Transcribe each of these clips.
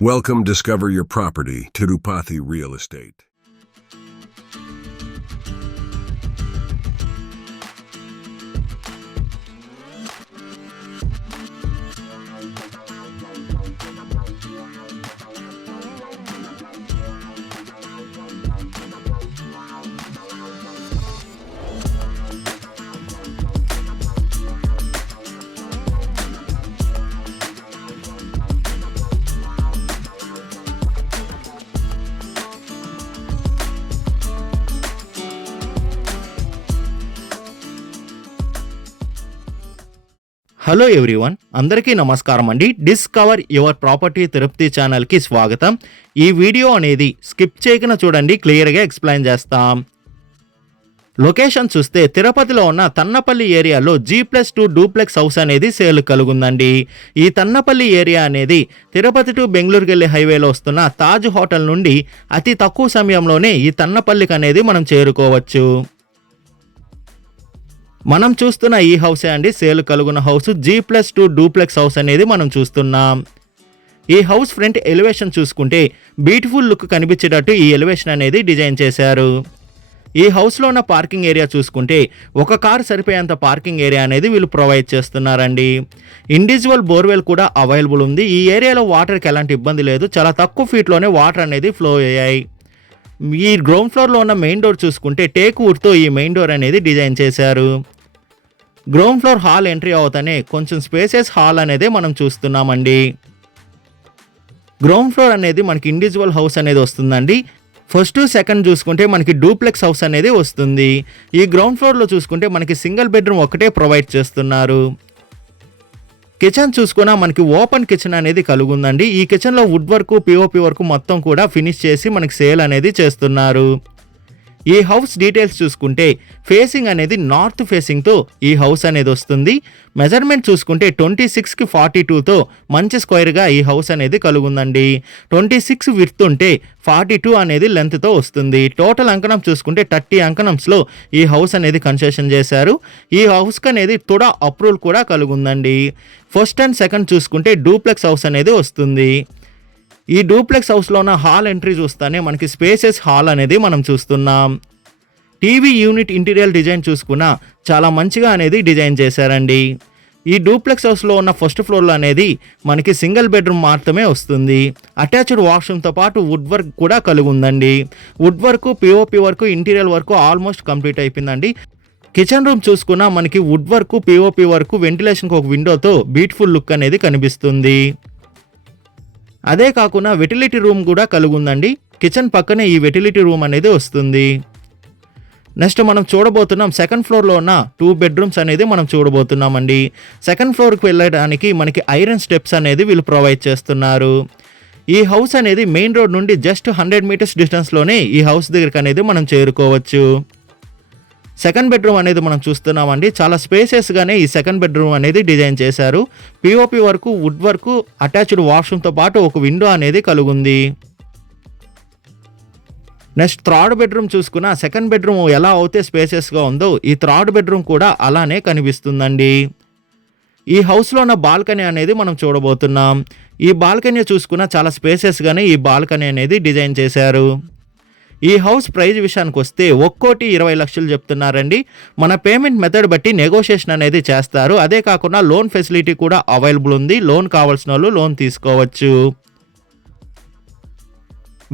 Welcome, discover your property, Tirupati Real Estate. Hello everyone, అందరికీ నమస్కారం అండి. డిస్కవర్ యువర్ ప్రాపర్టీ తిరుపతి ఛానల్కి స్వాగతం. ఈ వీడియో అనేది స్కిప్ చేయకుండా చూడండి, క్లియర్గా ఎక్స్ప్లెయిన్ చేస్తాం. లొకేషన్ చూస్తే తిరుపతిలో ఉన్న తన్నపల్లి ఏరియాలో G+2 డూప్లెక్స్ హౌస్ అనేది సేల్ కలుగుందండి. ఈ తన్నపల్లి ఏరియా అనేది తిరుపతి టు బెంగళూరుకి వెళ్ళే హైవేలో వస్తున్న తాజ్ హోటల్ నుండి అతి తక్కువ సమయంలోనే ఈ తన్నపల్లికి అనేది మనం చేరుకోవచ్చు. మనం చూస్తున్న ఈ హౌసే అండి సేల్ కలుగున్న హౌస్. G+2 డూప్లెక్స్ హౌస్ అనేది మనం చూస్తున్నాం. ఈ హౌస్ ఫ్రంట్ ఎలివేషన్ చూసుకుంటే బ్యూటిఫుల్ లుక్ కనిపించేటట్టు ఈ ఎలివేషన్ అనేది డిజైన్ చేశారు. ఈ హౌస్లో ఉన్న పార్కింగ్ ఏరియా చూసుకుంటే ఒక కారు సరిపోయేంత పార్కింగ్ ఏరియా అనేది వీళ్ళు ప్రొవైడ్ చేస్తున్నారండి. ఇండివిజువల్ బోర్వెల్ కూడా అవైలబుల్ ఉంది. ఈ ఏరియాలో వాటర్కి ఎలాంటి ఇబ్బంది లేదు. చాలా తక్కువ ఫీట్లోనే వాటర్ అనేది ఫ్లో అయ్యాయి. ఈ గ్రౌండ్ ఫ్లోర్లో ఉన్న మెయిన్ డోర్ చూసుకుంటే టేక్ వుడ్తో ఈ మెయిన్ డోర్ అనేది డిజైన్ చేశారు. గ్రౌండ్ ఫ్లోర్ హాల్ ఎంట్రీ అవుతానే కొంచెం స్పేసెస్ హాల్ అనేది మనం చూస్తున్నామండి. గ్రౌండ్ ఫ్లోర్ అనేది మనకి ఇండివిజువల్ హౌస్ అనేది వస్తుందండి. ఫస్ట్ సెకండ్ చూసుకుంటే మనకి డూప్లెక్స్ హౌస్ అనేది వస్తుంది. ఈ గ్రౌండ్ ఫ్లోర్లో చూసుకుంటే మనకి సింగిల్ బెడ్రూమ్ ఒకటే ప్రొవైడ్ చేస్తున్నారు. కిచెన్ చూసుకున్నా మనకి ఓపెన్ కిచెన్ అనేది కలుగుందండి. ఈ కిచెన్లో వుడ్ వర్క్, పిఓపి వర్క్ మొత్తం కూడా ఫినిష్ చేసి మనకి సేల్ అనేది చేస్తున్నారు. ఈ హౌస్ డీటెయిల్స్ చూసుకుంటే ఫేసింగ్ అనేది నార్త్ ఫేసింగ్తో ఈ హౌస్ అనేది వస్తుంది. మెజర్మెంట్ చూసుకుంటే 26కి 42తో మంచి స్క్వేర్గా ఈ హౌస్ అనేది కలుగుందండి. 26 విడ్త్ ఉంటే 42 అనేది లెంత్తో వస్తుంది. టోటల్ అంకణం చూసుకుంటే 30 అంకణంస్లో ఈ హౌస్ అనేది కన్స్ట్రక్షన్ చేశారు. ఈ హౌస్కి అనేది తుడా అప్రూవల్ కూడా కలుగుందండి. ఫస్ట్ అండ్ సెకండ్ చూసుకుంటే డూప్లెక్స్ హౌస్ అనేది వస్తుంది. ఈ డూప్లెక్స్ హౌస్లో ఉన్న హాల్ ఎంట్రీ చూస్తానే మనకి స్పేసెస్ హాల్ అనేది మనం చూస్తున్నాం. టీవీ యూనిట్ ఇంటీరియర్ డిజైన్ చూసుకున్నా చాలా మంచిగా అనేది డిజైన్ చేశారండి. ఈ డూప్లెక్స్ హౌస్లో ఉన్న ఫస్ట్ ఫ్లోర్లో అనేది మనకి సింగిల్ బెడ్రూమ్ మాత్రమే వస్తుంది. అటాచ్డ్ వాష్రూమ్తో పాటు వుడ్ వర్క్ కూడా కలిగి ఉందండి. Wood work, POP work, interior work almost complete అయిపోయిందండి. కిచెన్ రూమ్ చూసుకున్నా మనకి వుడ్ వర్క్, పిఓపి వర్క్, వెంటిలేషన్కి ఒక విండోతో బ్యూటిఫుల్ లుక్ అనేది కనిపిస్తుంది. అదే కాకుండా వెటిలిటీ రూమ్ కూడా కలిగి ఉందండి. కిచెన్ పక్కనే ఈ వెటిలిటీ రూమ్ అనేది వస్తుంది. నెక్స్ట్ మనం చూడబోతున్నాం సెకండ్ ఫ్లోర్లో ఉన్న 2 బెడ్రూమ్స్ అనేది మనం చూడబోతున్నామండి. సెకండ్ ఫ్లోర్కి వెళ్ళడానికి మనకి ఐరన్ స్టెప్స్ అనేది వీళ్ళు ప్రొవైడ్ చేస్తున్నారు. ఈ హౌస్ అనేది మెయిన్ రోడ్ నుండి జస్ట్ 100 మీటర్స్ డిస్టెన్స్లోనే ఈ హౌస్ దగ్గరికి అనేది మనం చేరుకోవచ్చు. సెకండ్ బెడ్రూమ్ అనేది మనం చూస్తున్నామండి. చాలా స్పేసెస్గానే ఈ సెకండ్ బెడ్రూమ్ అనేది డిజైన్ చేశారు. పిఓపి వరకు, వుడ్ వర్క్, అటాచ్డ్ వాష్రూమ్తో పాటు ఒక విండో అనేది కలుగుంది. నెక్స్ట్ థర్డ్ బెడ్రూమ్ చూసుకున్న సెకండ్ బెడ్రూమ్ ఎలా అయితే స్పేసెస్గా ఉందో ఈ థర్డ్ బెడ్రూమ్ కూడా అలానే కనిపిస్తుందండి. ఈ హౌస్లో ఉన్న బాల్కనీ అనేది మనం చూడబోతున్నాం. ఈ బాల్కనీ చూసుకున్న చాలా స్పేసెస్గానే ఈ బాల్కనీ అనేది డిజైన్ చేశారు. ఈ హౌస్ ప్రైస్ విషయానికి వస్తే 1,20,00,000 చెప్తున్నారండి. మన పేమెంట్ మెథడ్ బట్టి నెగోషియేషన్ అనేది చేస్తారు. అదే కాకుండా లోన్ ఫెసిలిటీ కూడా అవైలబుల్ ఉంది. లోన్ కావాల్సిన వాళ్ళు లోన్ తీసుకోవచ్చు.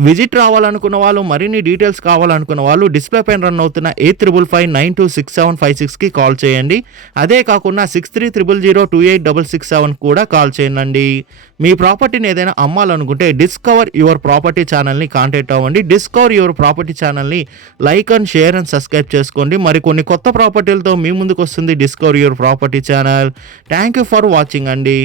విజిట్ రావాలనుకున్న వాళ్ళు, మరిన్ని డీటెయిల్స్ కావాలనుకున్న వాళ్ళు డిస్ప్లే పైన రన్ అవుతున్న 8555926756కి కాల్ చేయండి. అదే కాకుండా 6300028667 కూడా కాల్ చేయండి. మీ ప్రాపర్టీని ఏదైనా అమ్మాలనుకుంటే డిస్కవర్ యువర్ ప్రాపర్టీ ఛానల్ని కాంటాక్ట్ అవ్వండి. డిస్కవర్ యువర్ ప్రాపర్టీ ఛానల్ని like and share and subscribe చేసుకోండి. మరి కొన్ని కొత్త ప్రాపర్టీలతో మీ ముందుకు వస్తుంది discover your property channel. Thank you for watching అండి.